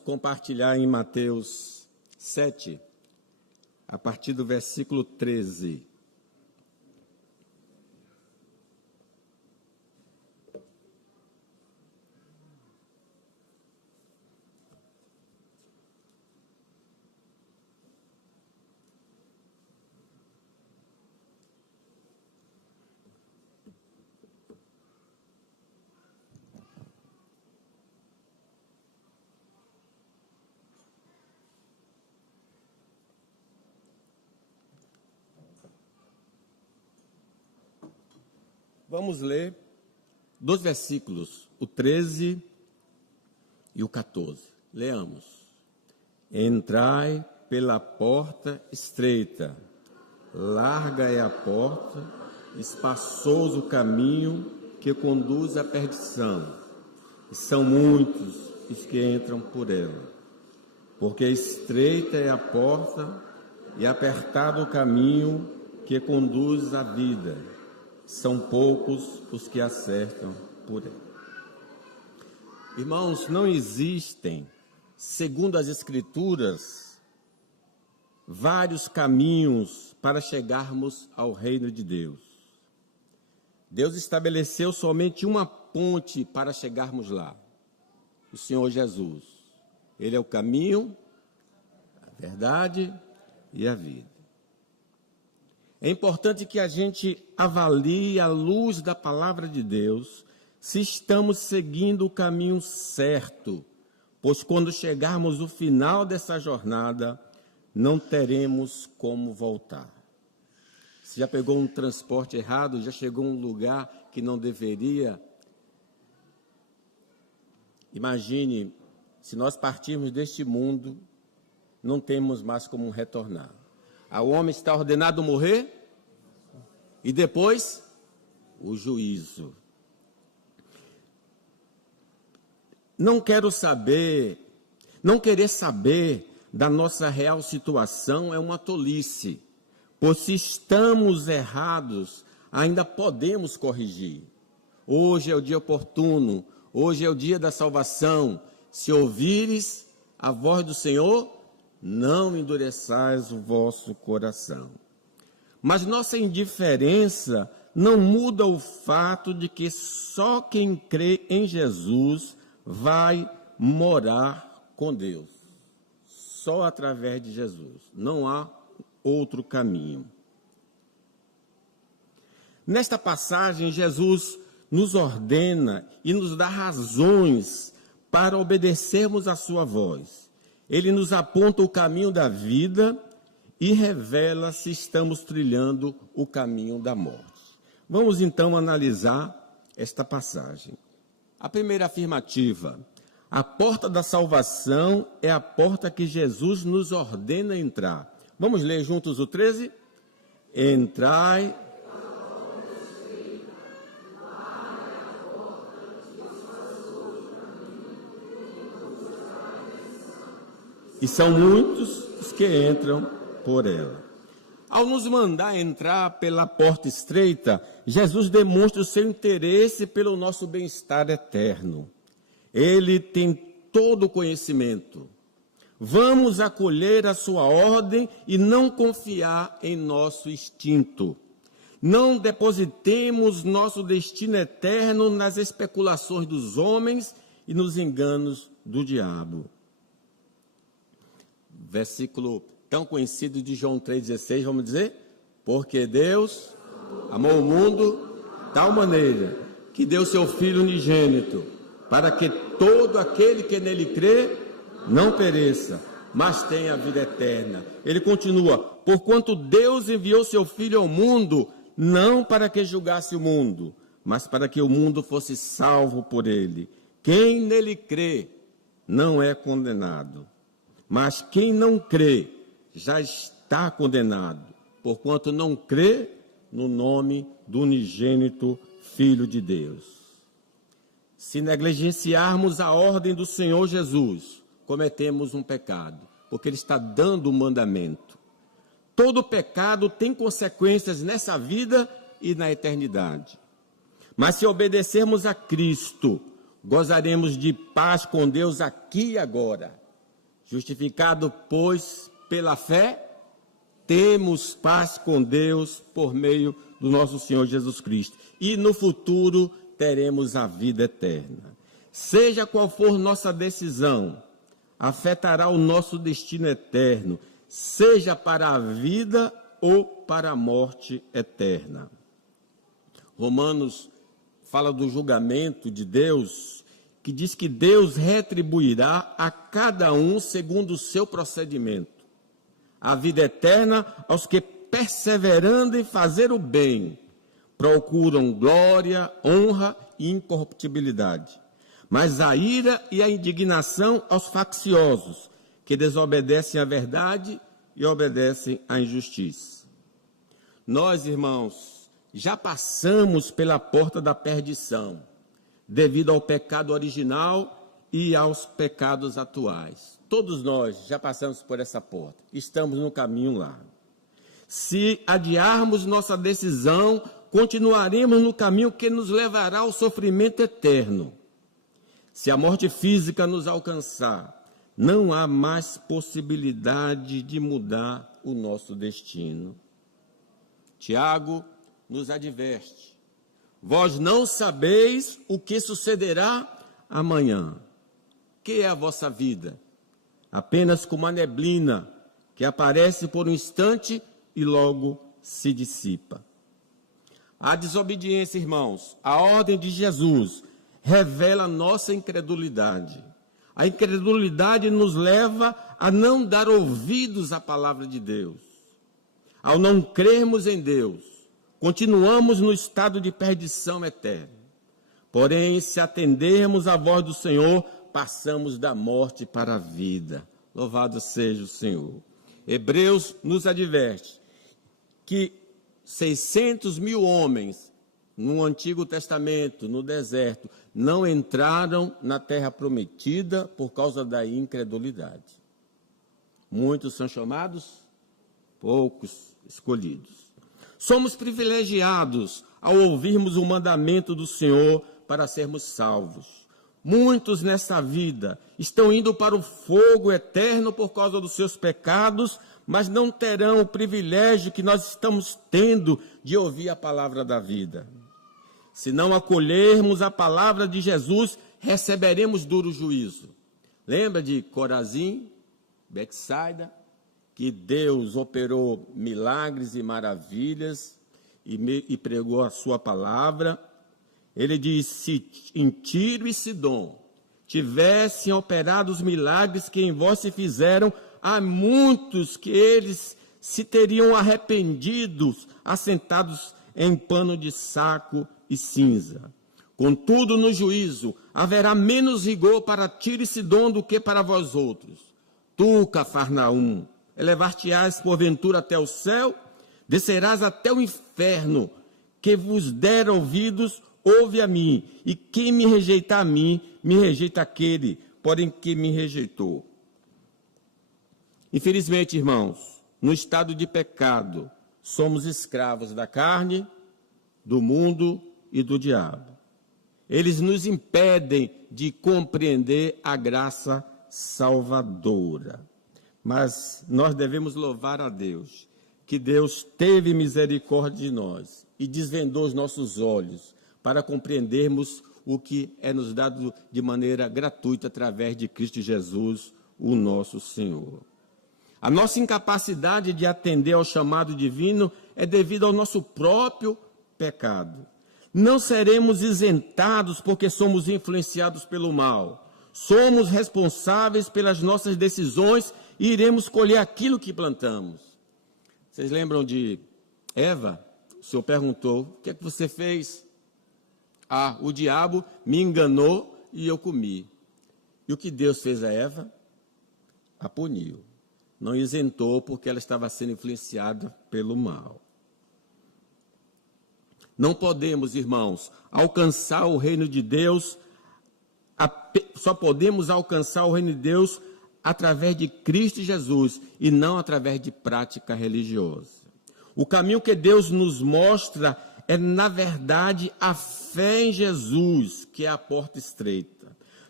compartilhar em Mateus 7, a partir do versículo 13. Vamos ler 2 versículos, o 13 e o 14. Leamos. Entrai pela porta estreita, larga é a porta, espaçoso o caminho que conduz à perdição, e são muitos os que entram por ela. Porque estreita é a porta e apertado o caminho que conduz à vida, são poucos os que acertam por ela. Irmãos, não existem, segundo as Escrituras, vários caminhos para chegarmos ao reino de Deus. Deus estabeleceu somente uma ponte para chegarmos lá, o Senhor Jesus. Ele é o caminho, a verdade e a vida. É importante que a gente avalie, à luz da palavra de Deus, se estamos seguindo o caminho certo, pois quando chegarmos no final dessa jornada, não teremos como voltar. Se já pegou um transporte errado, já chegou a um lugar que não deveria, imagine, se nós partirmos deste mundo, não temos mais como retornar. Ao homem está ordenado morrer e depois o juízo. Não querer saber da nossa real situação é uma tolice, pois se estamos errados, ainda podemos corrigir. Hoje é o dia oportuno, hoje é o dia da salvação. Se ouvires a voz do Senhor, não endureçais o vosso coração. Mas nossa indiferença não muda o fato de que só quem crê em Jesus vai morar com Deus. Só através de Jesus. Não há outro caminho. Nesta passagem, Jesus nos ordena e nos dá razões para obedecermos à sua voz. Ele nos aponta o caminho da vida e revela se estamos trilhando o caminho da morte. Vamos então analisar esta passagem. A primeira afirmativa: a porta da salvação é a porta que Jesus nos ordena entrar. Vamos ler juntos o 13? Entrai. E são muitos os que entram por ela. Ao nos mandar entrar pela porta estreita, Jesus demonstra o seu interesse pelo nosso bem-estar eterno. Ele tem todo o conhecimento. Vamos acolher a sua ordem e não confiar em nosso instinto. Não depositemos nosso destino eterno nas especulações dos homens e nos enganos do diabo. Versículo tão conhecido de João 3,16, vamos dizer? Porque Deus amou o mundo de tal maneira que deu seu Filho unigênito, para que todo aquele que nele crê não pereça, mas tenha a vida eterna. Ele continua: porquanto Deus enviou seu Filho ao mundo, não para que julgasse o mundo, mas para que o mundo fosse salvo por ele. Quem nele crê não é condenado. Mas quem não crê já está condenado, porquanto não crê no nome do unigênito Filho de Deus. Se negligenciarmos a ordem do Senhor Jesus, cometemos um pecado, porque Ele está dando um mandamento. Todo pecado tem consequências nessa vida e na eternidade. Mas se obedecermos a Cristo, gozaremos de paz com Deus aqui e agora. Justificado, pois, pela fé, temos paz com Deus por meio do nosso Senhor Jesus Cristo. E no futuro teremos a vida eterna. Seja qual for nossa decisão, afetará o nosso destino eterno, seja para a vida ou para a morte eterna. Romanos fala do julgamento de Deus, que diz que Deus retribuirá a cada um segundo o seu procedimento. A vida eterna aos que, perseverando em fazer o bem, procuram glória, honra e incorruptibilidade. Mas a ira e a indignação aos facciosos, que desobedecem à verdade e obedecem à injustiça. Nós, irmãos, já passamos pela porta da perdição, devido ao pecado original e aos pecados atuais. Todos nós já passamos por essa porta, estamos no caminho lá. Se adiarmos nossa decisão, continuaremos no caminho que nos levará ao sofrimento eterno. Se a morte física nos alcançar, não há mais possibilidade de mudar o nosso destino. Tiago nos adverte: vós não sabeis o que sucederá amanhã. Que é a vossa vida? Apenas como a neblina que aparece por um instante e logo se dissipa. A desobediência, irmãos, a ordem de Jesus revela nossa incredulidade. A incredulidade nos leva a não dar ouvidos à palavra de Deus. Ao não crermos em Deus, continuamos no estado de perdição eterna. Porém, se atendermos à voz do Senhor, passamos da morte para a vida. Louvado seja o Senhor. Hebreus nos adverte que 600.000 homens no Antigo Testamento, no deserto, não entraram na terra prometida por causa da incredulidade. Muitos são chamados, poucos escolhidos. Somos privilegiados ao ouvirmos o mandamento do Senhor para sermos salvos. Muitos nessa vida estão indo para o fogo eterno por causa dos seus pecados, mas não terão o privilégio que nós estamos tendo de ouvir a palavra da vida. Se não acolhermos a palavra de Jesus, receberemos duro juízo. Lembra de Corazim, Betsaida, que Deus operou milagres e maravilhas e pregou a sua palavra? Ele diz: se em Tiro e Sidom tivessem operado os milagres que em vós se fizeram, há muitos que eles se teriam arrependidos, assentados em pano de saco e cinza. Contudo, no juízo, haverá menos rigor para Tiro e Sidom do que para vós outros. Tu, Cafarnaum, elevar-te-ás porventura até o céu, descerás até o inferno. Que vos der ouvidos, ouve a mim, e quem me rejeitar a mim, me rejeita aquele, porém que me rejeitou. Infelizmente, irmãos, no estado de pecado, somos escravos da carne, do mundo e do diabo. Eles nos impedem de compreender a graça salvadora. Mas nós devemos louvar a Deus, que Deus teve misericórdia de nós e desvendou os nossos olhos para compreendermos o que é nos dado de maneira gratuita através de Cristo Jesus, o nosso Senhor. A nossa incapacidade de atender ao chamado divino é devido ao nosso próprio pecado. Não seremos isentados porque somos influenciados pelo mal. Somos responsáveis pelas nossas decisões e iremos colher aquilo que plantamos. Vocês lembram de Eva? O Senhor perguntou: o que é que você fez? Ah, o diabo me enganou e eu comi. E o que Deus fez a Eva? A puniu. Não isentou porque ela estava sendo influenciada pelo mal. Não podemos, irmãos, alcançar o reino de Deus, só podemos alcançar o reino de Deus através de Cristo Jesus e não através de prática religiosa. O caminho que Deus nos mostra é, na verdade, a fé em Jesus, que é a porta estreita.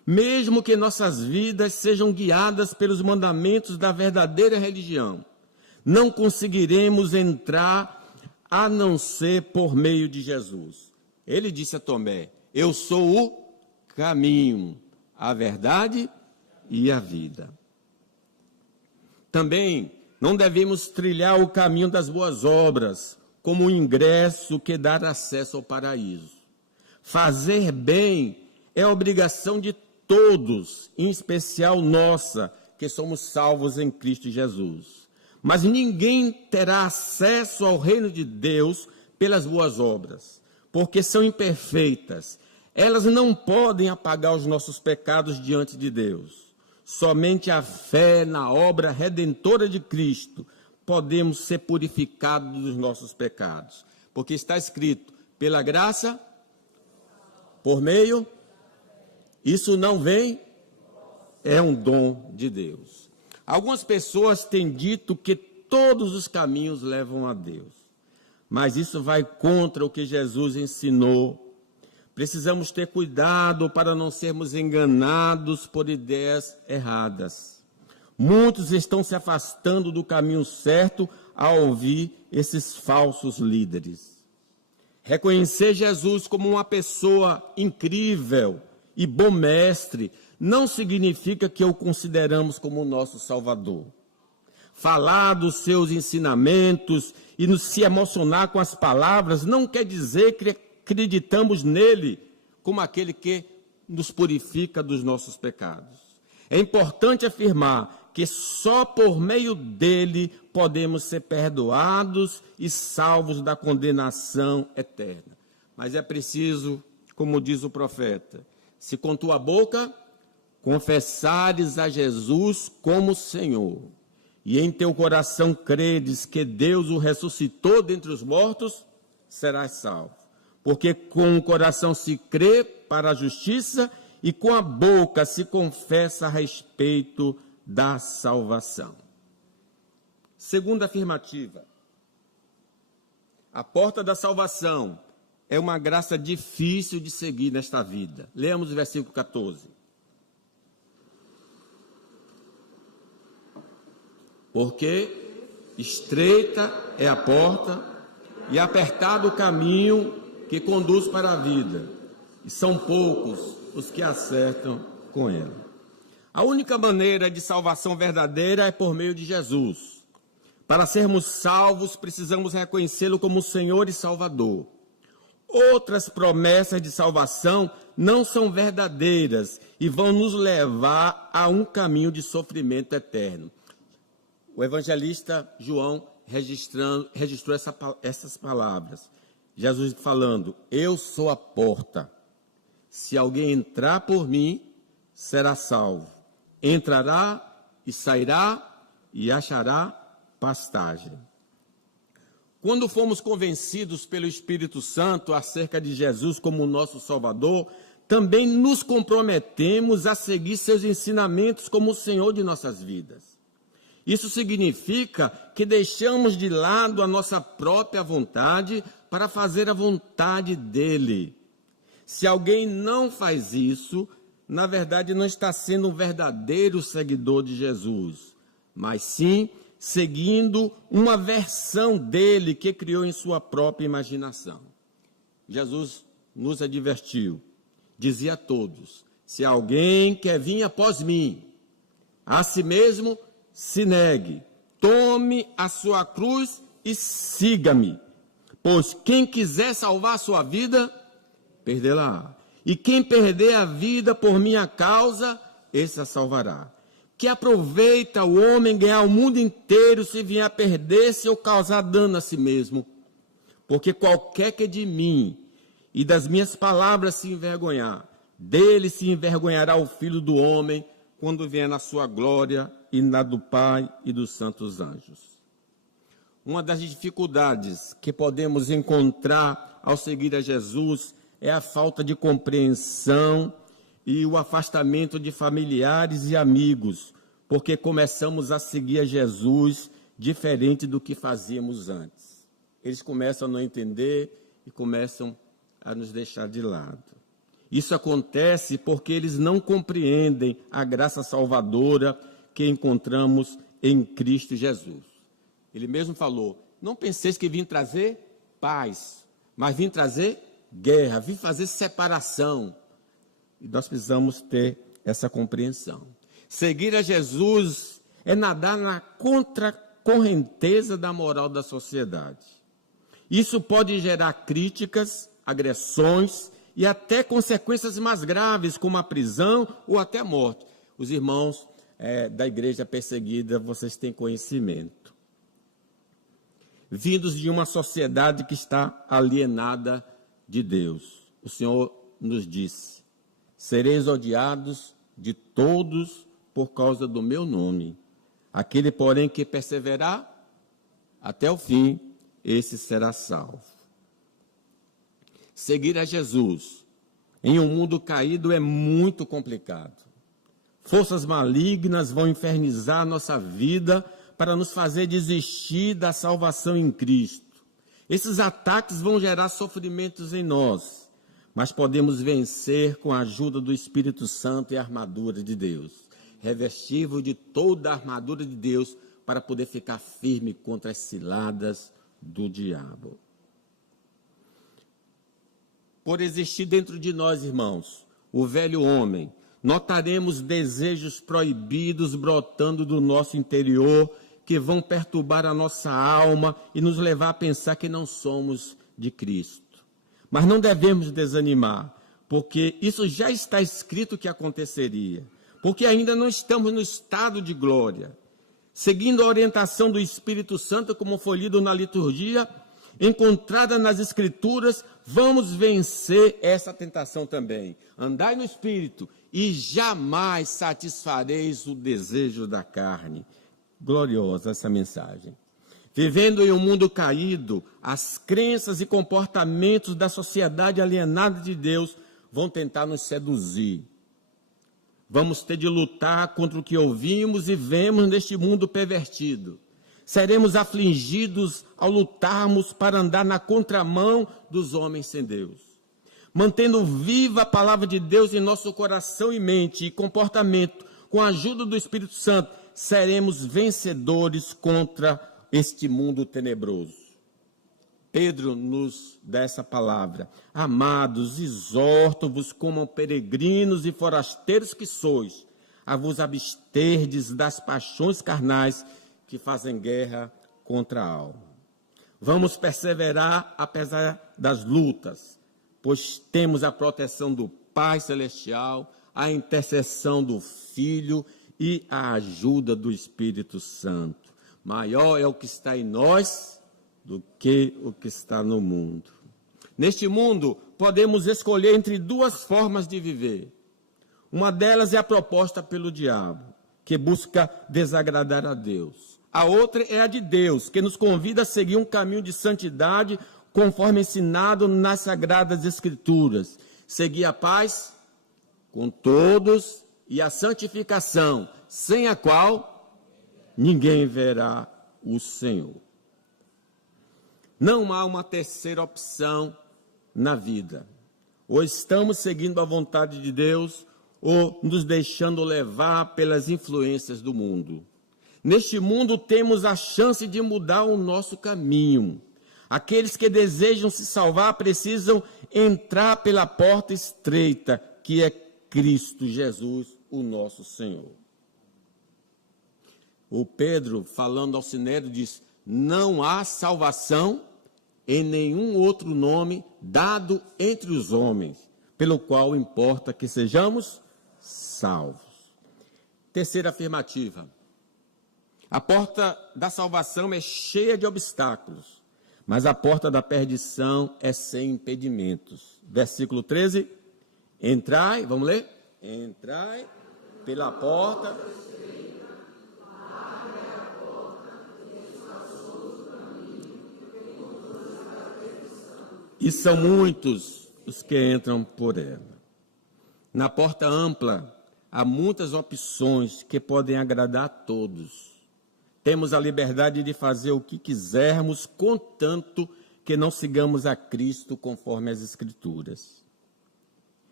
Mesmo que nossas vidas sejam guiadas pelos mandamentos da verdadeira religião, não conseguiremos entrar a não ser por meio de Jesus. Ele disse a Tomé: eu sou o caminho, a verdade e a vida. Também não devemos trilhar o caminho das boas obras como um ingresso que dá acesso ao paraíso. Fazer bem é obrigação de todos, em especial nossa, que somos salvos em Cristo Jesus. Mas ninguém terá acesso ao reino de Deus pelas boas obras, porque são imperfeitas. Elas não podem apagar os nossos pecados diante de Deus. Somente a fé na obra redentora de Cristo podemos ser purificados dos nossos pecados. Porque está escrito, pela graça, por meio, isso não vem, é um dom de Deus. Algumas pessoas têm dito que todos os caminhos levam a Deus, mas isso vai contra o que Jesus ensinou. Precisamos ter cuidado para não sermos enganados por ideias erradas. Muitos estão se afastando do caminho certo ao ouvir esses falsos líderes. Reconhecer Jesus como uma pessoa incrível e bom mestre não significa que o consideramos como nosso Salvador. Falar dos seus ensinamentos e se emocionar com as palavras não quer dizer que acreditamos nele como aquele que nos purifica dos nossos pecados. É importante afirmar que só por meio dele podemos ser perdoados e salvos da condenação eterna. Mas é preciso, como diz o profeta, se com tua boca confessares a Jesus como Senhor, e em teu coração credes que Deus o ressuscitou dentre os mortos, serás salvo. Porque com o coração se crê para a justiça e com a boca se confessa a respeito da salvação. Segunda afirmativa. A porta da salvação é uma graça difícil de seguir nesta vida. Leamos o versículo 14. Porque estreita é a porta e apertado o caminho que conduz para a vida, e são poucos os que acertam com ela. A única maneira de salvação verdadeira é por meio de Jesus. Para sermos salvos, precisamos reconhecê-lo como Senhor e Salvador. Outras promessas de salvação não são verdadeiras e vão nos levar a um caminho de sofrimento eterno. O evangelista João registrou essas palavras. Jesus falando, eu sou a porta. Se alguém entrar por mim, será salvo. Entrará e sairá e achará pastagem. Quando fomos convencidos pelo Espírito Santo acerca de Jesus como nosso Salvador, também nos comprometemos a seguir seus ensinamentos como o Senhor de nossas vidas. Isso significa que deixamos de lado a nossa própria vontade para fazer a vontade dele. Se alguém não faz isso, na verdade não está sendo um verdadeiro seguidor de Jesus, mas sim seguindo uma versão dele que criou em sua própria imaginação. Jesus nos advertiu, dizia a todos, se alguém quer vir após mim, a si mesmo se negue, tome a sua cruz e siga-me. Pois quem quiser salvar a sua vida, perdê-la. E quem perder a vida por minha causa, esse a salvará. Que aproveita o homem ganhar o mundo inteiro se vier a perder-se ou causar dano a si mesmo. Porque qualquer que de mim e das minhas palavras se envergonhar, dele se envergonhará o Filho do Homem, quando vier na sua glória e na do Pai e dos santos anjos. Uma das dificuldades que podemos encontrar ao seguir a Jesus é a falta de compreensão e o afastamento de familiares e amigos, porque começamos a seguir a Jesus diferente do que fazíamos antes. Eles começam a não entender e começam a nos deixar de lado. Isso acontece porque eles não compreendem a graça salvadora que encontramos em Cristo Jesus. Ele mesmo falou: não penseis que vim trazer paz, mas vim trazer guerra, vim fazer separação. E nós precisamos ter essa compreensão. Seguir a Jesus é nadar na contracorrenteza da moral da sociedade. Isso pode gerar críticas, agressões e até consequências mais graves, como a prisão ou até a morte. Os irmãos da igreja perseguida, vocês têm conhecimento. Vindos de uma sociedade que está alienada de Deus. O Senhor nos disse: sereis odiados de todos por causa do meu nome. Aquele, porém, que perseverar até o fim, esse será salvo. Seguir a Jesus em um mundo caído é muito complicado. Forças malignas vão infernizar nossa vida para nos fazer desistir da salvação em Cristo. Esses ataques vão gerar sofrimentos em nós, mas podemos vencer com a ajuda do Espírito Santo e a armadura de Deus. Revestir-vos de toda a armadura de Deus para poder ficar firme contra as ciladas do diabo. Por existir dentro de nós, irmãos, o velho homem, notaremos desejos proibidos brotando do nosso interior que vão perturbar a nossa alma e nos levar a pensar que não somos de Cristo. Mas não devemos desanimar, porque isso já está escrito que aconteceria, porque ainda não estamos no estado de glória. Seguindo a orientação do Espírito Santo, como foi lido na liturgia, encontrada nas Escrituras, vamos vencer essa tentação também. Andai no Espírito e jamais satisfareis o desejo da carne. Gloriosa essa mensagem. Vivendo em um mundo caído, as crenças e comportamentos da sociedade alienada de Deus vão tentar nos seduzir. Vamos ter de lutar contra o que ouvimos e vemos neste mundo pervertido. Seremos afligidos ao lutarmos para andar na contramão dos homens sem Deus. Mantendo viva a palavra de Deus em nosso coração e mente e comportamento, com a ajuda do Espírito Santo, seremos vencedores contra este mundo tenebroso. Pedro nos dá essa palavra: amados, exorto-vos como peregrinos e forasteiros que sois, a vos absterdes das paixões carnais que fazem guerra contra a alma. Vamos perseverar apesar das lutas, pois temos a proteção do Pai Celestial, a intercessão do Filho e a ajuda do Espírito Santo. Maior é o que está em nós do que o que está no mundo. Neste mundo, podemos escolher entre duas formas de viver. Uma delas é a proposta pelo diabo, que busca desagradar a Deus. A outra é a de Deus, que nos convida a seguir um caminho de santidade, conforme ensinado nas Sagradas Escrituras. Seguir a paz com todos e a santificação, sem a qual ninguém verá o Senhor. Não há uma terceira opção na vida. Ou estamos seguindo a vontade de Deus, ou nos deixando levar pelas influências do mundo. Neste mundo temos a chance de mudar o nosso caminho. Aqueles que desejam se salvar precisam entrar pela porta estreita, que é Cristo Jesus, o nosso Senhor. O Pedro, falando ao Sinédrio, diz: não há salvação em nenhum outro nome dado entre os homens, pelo qual importa que sejamos salvos. Terceira afirmativa: a porta da salvação é cheia de obstáculos, mas a porta da perdição é sem impedimentos. Versículo 13: entrai, vamos ler? Entrai pela porta. E são muitos os que entram por ela. Na porta ampla, há muitas opções que podem agradar a todos. Temos a liberdade de fazer o que quisermos, contanto que não sigamos a Cristo conforme as Escrituras.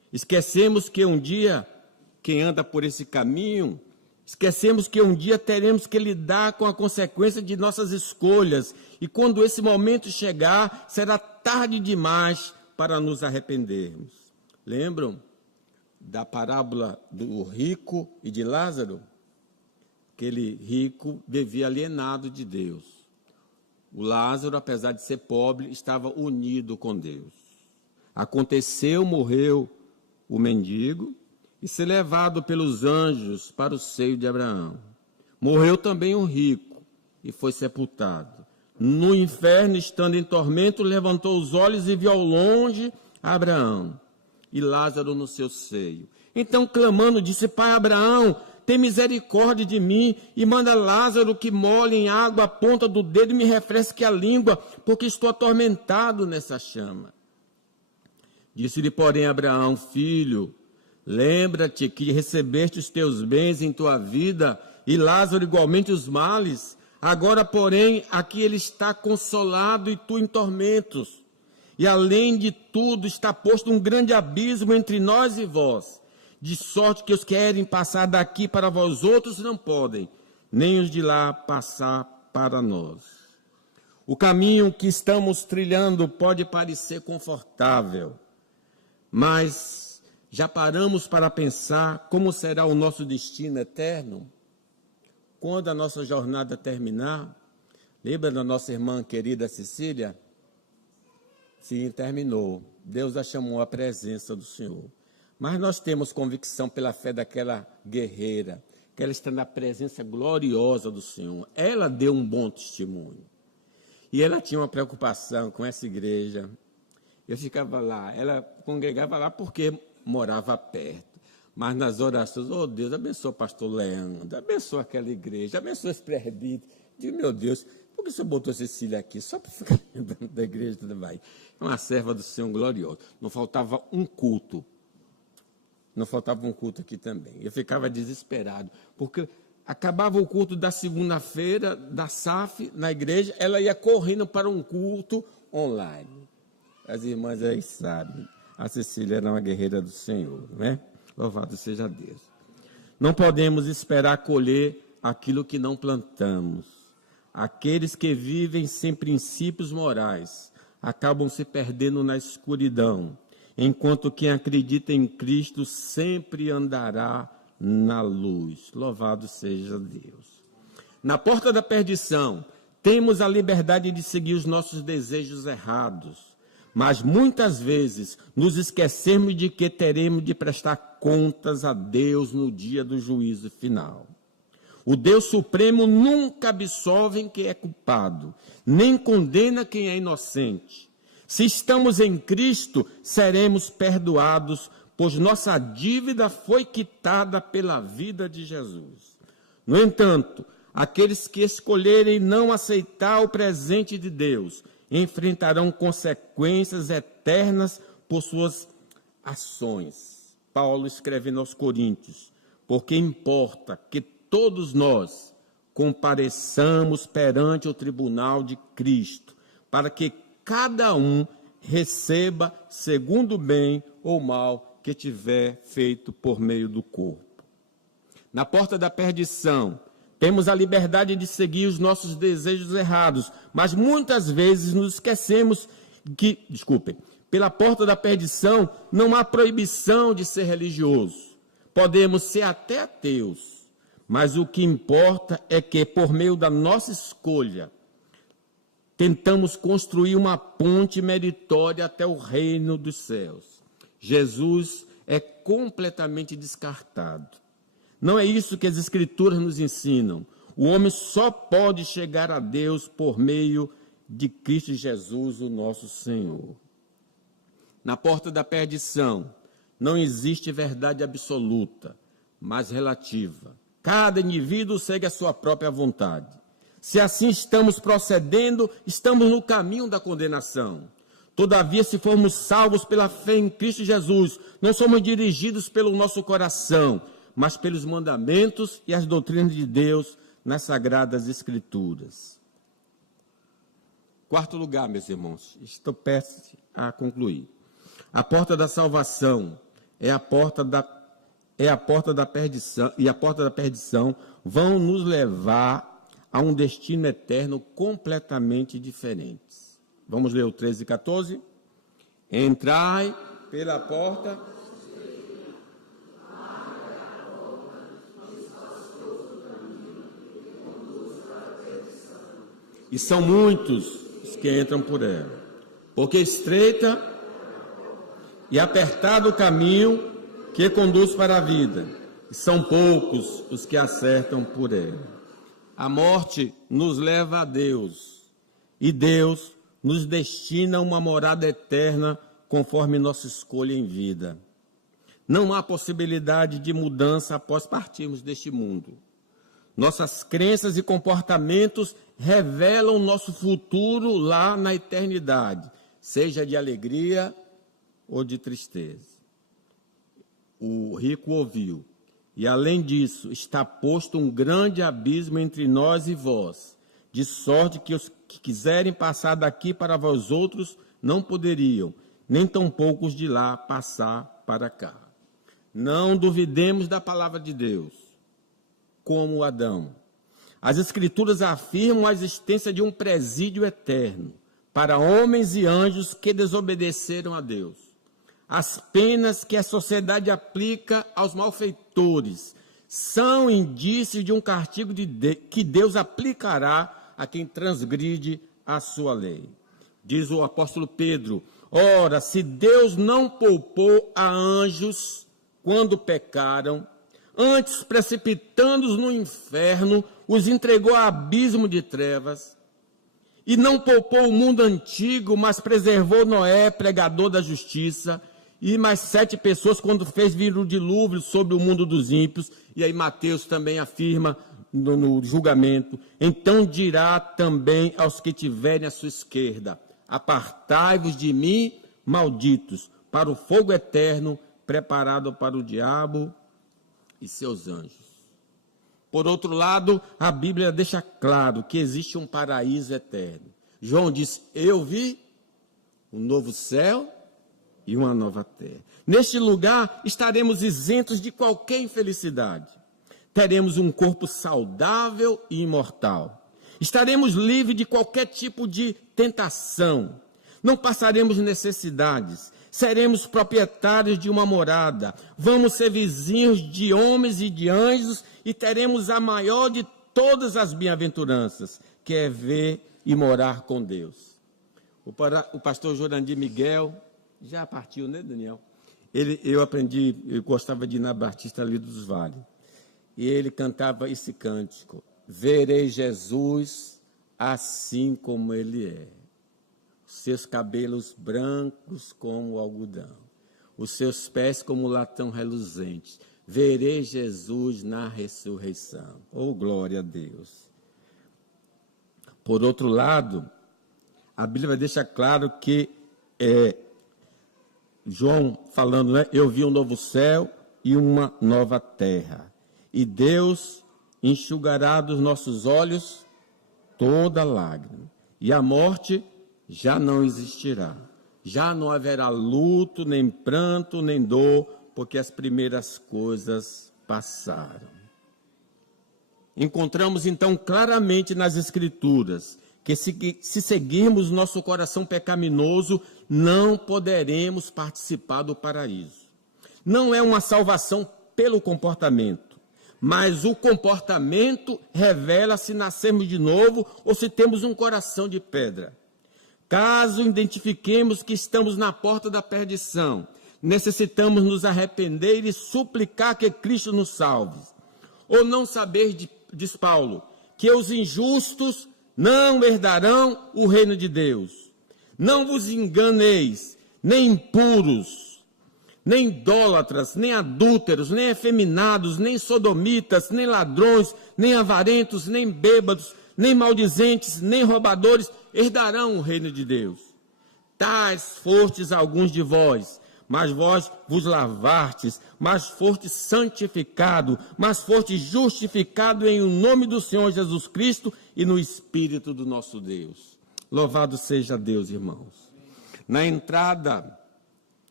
Esquecemos que um dia, quem anda por esse caminho, esquecemos que um dia teremos que lidar com a consequência de nossas escolhas. E quando esse momento chegar, será tarde demais para nos arrependermos. Lembram da parábola do rico e de Lázaro? Aquele rico vivia alienado de Deus. O Lázaro, apesar de ser pobre, estava unido com Deus. Aconteceu, morreu o mendigo e ser levado pelos anjos para o seio de Abraão. Morreu também o rico e foi sepultado. No inferno, estando em tormento, levantou os olhos e viu ao longe Abraão e Lázaro no seu seio. Então, clamando, disse: Pai Abraão, tem misericórdia de mim e manda Lázaro que molhe em água a ponta do dedo e me refresque a língua, porque estou atormentado nessa chama. Disse-lhe, porém, Abraão: Filho, lembra-te que recebeste os teus bens em tua vida e Lázaro igualmente os males. Agora, porém, aqui ele está consolado e tu em tormentos. E além de tudo está posto um grande abismo entre nós e vós, de sorte que os que querem passar daqui para vós outros não podem, nem os de lá passar para nós. O caminho que estamos trilhando pode parecer confortável, mas já paramos para pensar como será o nosso destino eterno? Quando a nossa jornada terminar? Lembra da nossa irmã querida Cecília? Sim, terminou. Deus a chamou à presença do Senhor. Mas nós temos convicção pela fé daquela guerreira, que ela está na presença gloriosa do Senhor. Ela deu um bom testemunho. E ela tinha uma preocupação com essa igreja. Eu ficava lá, ela congregava lá porque morava perto. Mas nas orações, oh Deus, abençoa o pastor Leandro, abençoa aquela igreja, abençoa esse presbítero. Digo, meu Deus, por que o senhor botou Cecília aqui? Só para ficar lembrando da igreja e tudo mais. É uma serva do Senhor gloriosa. Não faltava um culto. Não faltava um culto aqui também. Eu ficava desesperado, porque acabava o culto da segunda-feira, da SAF, na igreja, ela ia correndo para um culto online. As irmãs aí sabem, a Cecília era uma guerreira do Senhor, né? Louvado seja Deus. Não podemos esperar colher aquilo que não plantamos. Aqueles que vivem sem princípios morais acabam se perdendo na escuridão, enquanto quem acredita em Cristo sempre andará na luz. Louvado seja Deus. Na porta da perdição, temos a liberdade de seguir os nossos desejos errados, mas muitas vezes nos esquecemos de que teremos de prestar contas a Deus no dia do juízo final. O Deus Supremo nunca absolve quem é culpado, nem condena quem é inocente. Se estamos em Cristo, seremos perdoados, pois nossa dívida foi quitada pela vida de Jesus. No entanto, aqueles que escolherem não aceitar o presente de Deus enfrentarão consequências eternas por suas ações. Paulo escreve aos Coríntios: porque importa que todos nós compareçamos perante o tribunal de Cristo, para que cada um receba segundo o bem ou mal que tiver feito por meio do corpo. Na porta da perdição, temos a liberdade de seguir os nossos desejos errados, mas muitas vezes nos esquecemos que, pela porta da perdição não há proibição de ser religioso. Podemos ser até ateus, mas o que importa é que, por meio da nossa escolha, tentamos construir uma ponte meritória até o reino dos céus. Jesus é completamente descartado. Não é isso que as Escrituras nos ensinam. O homem só pode chegar a Deus por meio de Cristo Jesus, o nosso Senhor. Na porta da perdição, não existe verdade absoluta, mas relativa. Cada indivíduo segue a sua própria vontade. Se assim estamos procedendo, estamos no caminho da condenação. Todavia, se formos salvos pela fé em Cristo Jesus, não somos dirigidos pelo nosso coração, mas pelos mandamentos e as doutrinas de Deus nas Sagradas Escrituras. Quarto lugar, meus irmãos, estou prestes a concluir. A porta da salvação é a porta da perdição, e a porta da perdição vão nos levar a um destino eterno completamente diferente. Vamos ler o 13 e 14? Entrai pela porta. E são muitos os que entram por ela, porque estreita e apertado o caminho que conduz para a vida, e são poucos os que acertam por ela. A morte nos leva a Deus, e Deus nos destina a uma morada eterna conforme nossa escolha em vida. Não há possibilidade de mudança após partirmos deste mundo. Nossas crenças e comportamentos revelam nosso futuro lá na eternidade, seja de alegria ou de tristeza. O rico ouviu, e além disso, está posto um grande abismo entre nós e vós, de sorte que os que quiserem passar daqui para vós outros não poderiam, nem tampouco os de lá passar para cá. Não duvidemos da palavra de Deus, como Adão. As Escrituras afirmam a existência de um presídio eterno para homens e anjos que desobedeceram a Deus. As penas que a sociedade aplica aos malfeitores são indícios de um castigo que Deus aplicará a quem transgride a sua lei. Diz o apóstolo Pedro: ora, se Deus não poupou a anjos quando pecaram, antes precipitando-os no inferno, os entregou a abismo de trevas, e não poupou o mundo antigo, mas preservou Noé, pregador da justiça, e mais 7 pessoas quando fez vir o dilúvio sobre o mundo dos ímpios. E aí Mateus também afirma no julgamento: então dirá também aos que tiverem à sua esquerda: apartai-vos de mim, malditos, para o fogo eterno preparado para o diabo e seus anjos. Por outro lado, a Bíblia deixa claro que existe um paraíso eterno. João diz: eu vi um novo céu e uma nova terra. Neste lugar estaremos isentos de qualquer infelicidade. Teremos um corpo saudável e imortal. Estaremos livres de qualquer tipo de tentação. Não passaremos necessidades. Seremos proprietários de uma morada. Vamos ser vizinhos de homens e de anjos e teremos a maior de todas as bem-aventuranças, que é ver e morar com Deus. O pastor Jurandir Miguel já partiu, né, Daniel? Eu gostava de ir na Batista ali dos Vales. E ele cantava esse cântico: verei Jesus assim como ele é. Seus cabelos brancos como o algodão, os seus pés como latão reluzente. Verei Jesus na ressurreição. Oh, glória a Deus. Por outro lado, a Bíblia deixa claro que João falando, né? Eu vi um novo céu e uma nova terra. E Deus enxugará dos nossos olhos toda lágrima. E a morte já não existirá. Já não haverá luto, nem pranto, nem dor, porque as primeiras coisas passaram. Encontramos então claramente nas Escrituras que se seguirmos nosso coração pecaminoso, não poderemos participar do paraíso. Não é uma salvação pelo comportamento, mas o comportamento revela se nascemos de novo ou se temos um coração de pedra. Caso identifiquemos que estamos na porta da perdição, necessitamos nos arrepender e suplicar que Cristo nos salve. Ou não saber, diz Paulo, que os injustos não herdarão o reino de Deus. Não vos enganeis, nem impuros, nem idólatras, nem adúlteros, nem efeminados, nem sodomitas, nem ladrões, nem avarentos, nem bêbados, nem maldizentes, nem roubadores herdarão o reino de Deus. Tais fostes alguns de vós, mas vós vos lavastes, mas fostes santificado, mas fostes justificado em o nome do Senhor Jesus Cristo e no Espírito do nosso Deus. Louvado seja Deus, irmãos. Na entrada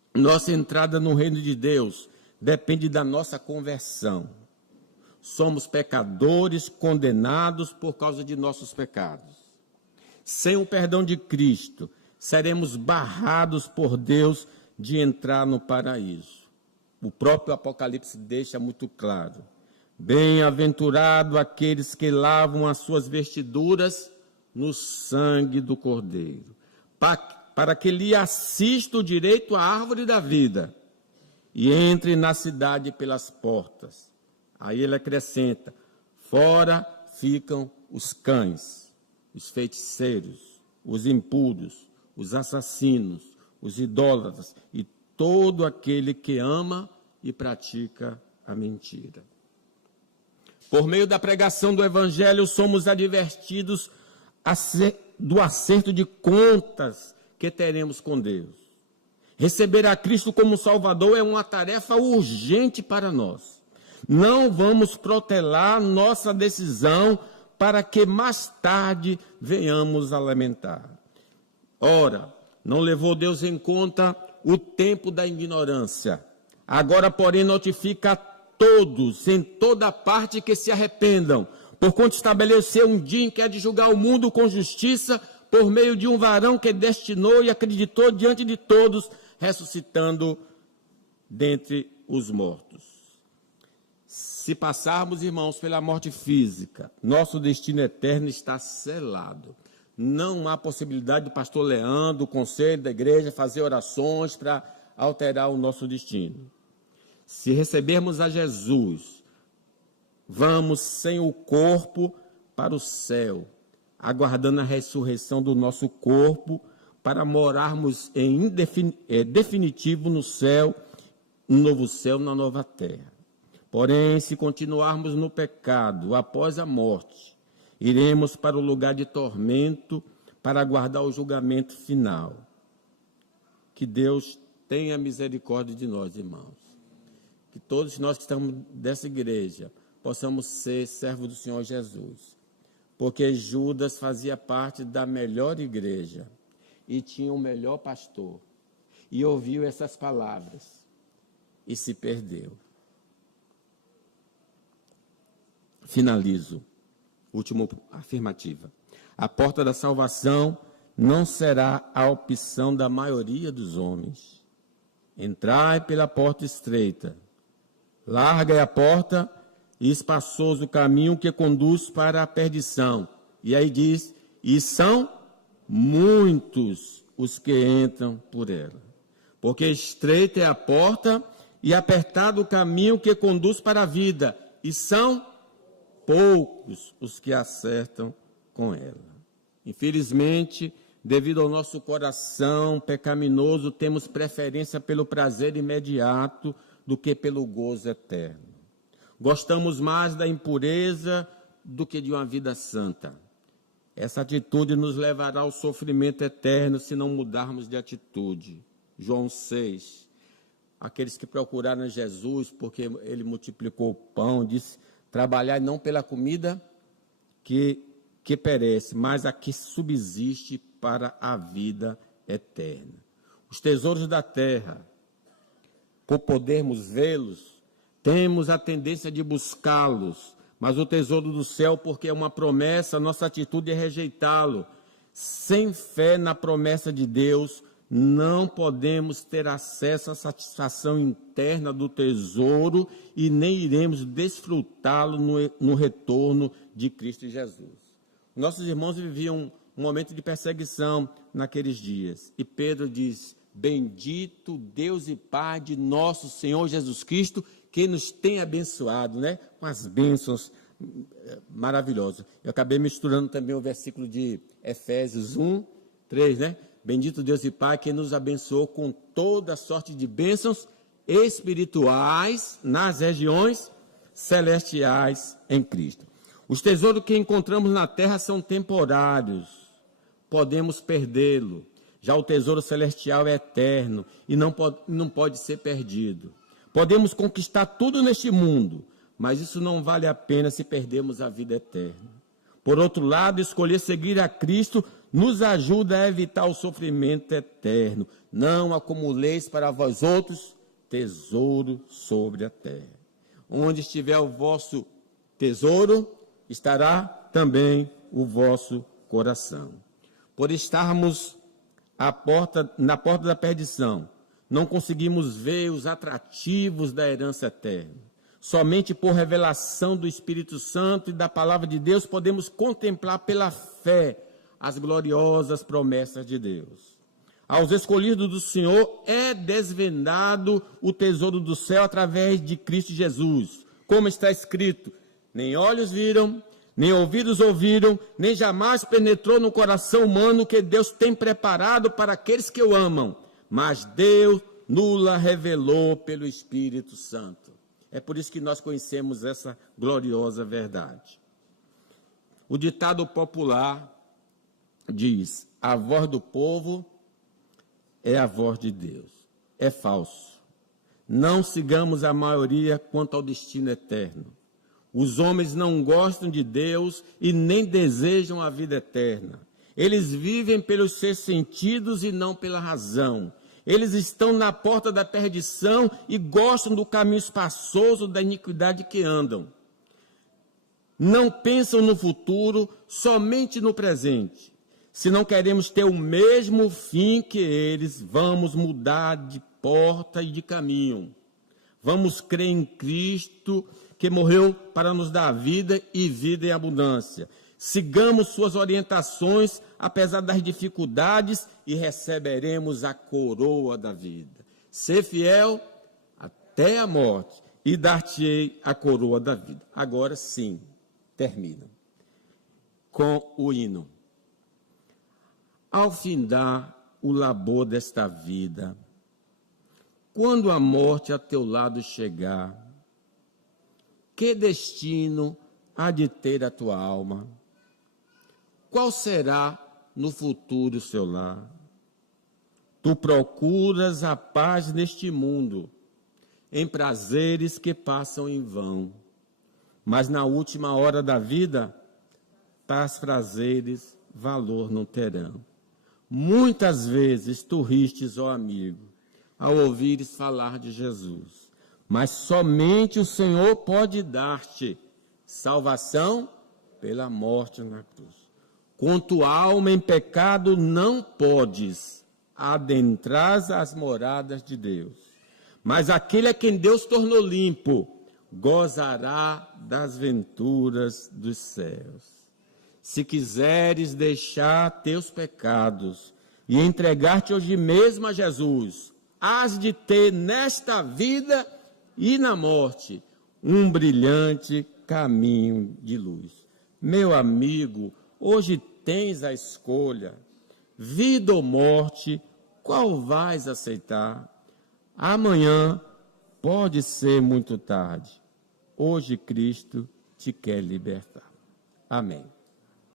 Nossa entrada no reino de Deus depende da nossa conversão. Somos pecadores condenados por causa de nossos pecados. Sem o perdão de Cristo, seremos barrados por Deus de entrar no paraíso. O próprio Apocalipse deixa muito claro. Bem-aventurado aqueles que lavam as suas vestiduras no sangue do Cordeiro, para que lhe assista o direito à árvore da vida e entre na cidade pelas portas. Aí ele acrescenta, fora ficam os cães, os feiticeiros, os impuros, os assassinos, os idólatras e todo aquele que ama e pratica a mentira. Por meio da pregação do Evangelho, somos advertidos do acerto de contas que teremos com Deus. Receber a Cristo como Salvador é uma tarefa urgente para nós. Não vamos protelar nossa decisão para que mais tarde venhamos a lamentar. Ora, não levou Deus em conta o tempo da ignorância. Agora, porém, notifica a todos, em toda parte, que se arrependam, porquanto estabeleceu um dia em que há de julgar o mundo com justiça, por meio de um varão que destinou e acreditou diante de todos, ressuscitando dentre os mortos. Se passarmos, irmãos, pela morte física, nosso destino eterno está selado. Não há possibilidade do pastor Leandro, do conselho da igreja, fazer orações para alterar o nosso destino. Se recebermos a Jesus, vamos sem o corpo para o céu, aguardando a ressurreição do nosso corpo, para morarmos em definitivo no céu, no novo céu, na nova terra. Porém, se continuarmos no pecado após a morte, iremos para o lugar de tormento para aguardar o julgamento final. Que Deus tenha misericórdia de nós, irmãos. Que todos nós que estamos dessa igreja possamos ser servos do Senhor Jesus. Porque Judas fazia parte da melhor igreja e tinha o melhor pastor. E ouviu essas palavras e se perdeu. Finalizo. Última afirmativa. A porta da salvação não será a opção da maioria dos homens. Entrai pela porta estreita. Larga é a porta e espaçoso o caminho que conduz para a perdição. E aí diz, e são muitos os que entram por ela. Porque estreita é a porta e apertado o caminho que conduz para a vida. E são poucos os que acertam com ela. Infelizmente, devido ao nosso coração pecaminoso, temos preferência pelo prazer imediato do que pelo gozo eterno. Gostamos mais da impureza do que de uma vida santa. Essa atitude nos levará ao sofrimento eterno se não mudarmos de atitude. João 6. Aqueles que procuraram Jesus porque ele multiplicou o pão, disse, trabalhai não pela comida que perece, mas a que subsiste para a vida eterna. Os tesouros da terra, por podermos vê-los, temos a tendência de buscá-los, mas o tesouro do céu, porque é uma promessa, nossa atitude é rejeitá-lo. Sem fé na promessa de Deus, não podemos ter acesso à satisfação interna do tesouro e nem iremos desfrutá-lo no retorno de Cristo Jesus. Nossos irmãos viviam um momento de perseguição naqueles dias. E Pedro diz, bendito Deus e Pai de nosso Senhor Jesus Cristo, que nos tem abençoado, né? Com as bênçãos maravilhosas. Eu acabei misturando também o versículo de Efésios 1, 3, né? Bendito Deus e Pai, que nos abençoou com toda sorte de bênçãos espirituais nas regiões celestiais em Cristo. Os tesouros que encontramos na terra são temporários, podemos perdê-lo. Já o tesouro celestial é eterno e não pode ser perdido. Podemos conquistar tudo neste mundo, mas isso não vale a pena se perdermos a vida eterna. Por outro lado, escolher seguir a Cristo nos ajuda a evitar o sofrimento eterno. Não acumuleis para vós outros tesouro sobre a terra. Onde estiver o vosso tesouro, estará também o vosso coração. Por estarmos na porta da perdição, não conseguimos ver os atrativos da herança eterna. Somente por revelação do Espírito Santo e da Palavra de Deus podemos contemplar pela fé as gloriosas promessas de Deus. Aos escolhidos do Senhor é desvendado o tesouro do céu através de Cristo Jesus. Como está escrito, nem olhos viram, nem ouvidos ouviram, nem jamais penetrou no coração humano que Deus tem preparado para aqueles que o amam. Mas Deus nula revelou pelo Espírito Santo. É por isso que nós conhecemos essa gloriosa verdade. O ditado popular diz: a voz do povo é a voz de Deus. É falso. Não sigamos a maioria quanto ao destino eterno. Os homens não gostam de Deus e nem desejam a vida eterna. Eles vivem pelos seus sentidos e não pela razão. Eles estão na porta da perdição e gostam do caminho espaçoso da iniquidade que andam. Não pensam no futuro, somente no presente. Se não queremos ter o mesmo fim que eles, vamos mudar de porta e de caminho. Vamos crer em Cristo, que morreu para nos dar vida e vida em abundância. Sigamos suas orientações, apesar das dificuldades, e receberemos a coroa da vida. Ser fiel até a morte, e dar-te-ei a coroa da vida. Agora sim, termina com o hino. Ao findar o labor desta vida, quando a morte a teu lado chegar, que destino há de ter a tua alma? Qual será no futuro o seu lar? Tu procuras a paz neste mundo, em prazeres que passam em vão. Mas na última hora da vida, tais prazeres valor não terão. Muitas vezes tu ristes, ó amigo, ao ouvires falar de Jesus. Mas somente o Senhor pode dar-te salvação pela morte na cruz. Com tua alma em pecado não podes adentrar as moradas de Deus. Mas aquele a quem Deus tornou limpo, gozará das venturas dos céus. Se quiseres deixar teus pecados e entregar-te hoje mesmo a Jesus, hás de ter nesta vida e na morte um brilhante caminho de luz. Meu amigo, hoje tens a escolha, vida ou morte, qual vais aceitar? Amanhã pode ser muito tarde. Hoje Cristo te quer libertar. Amém.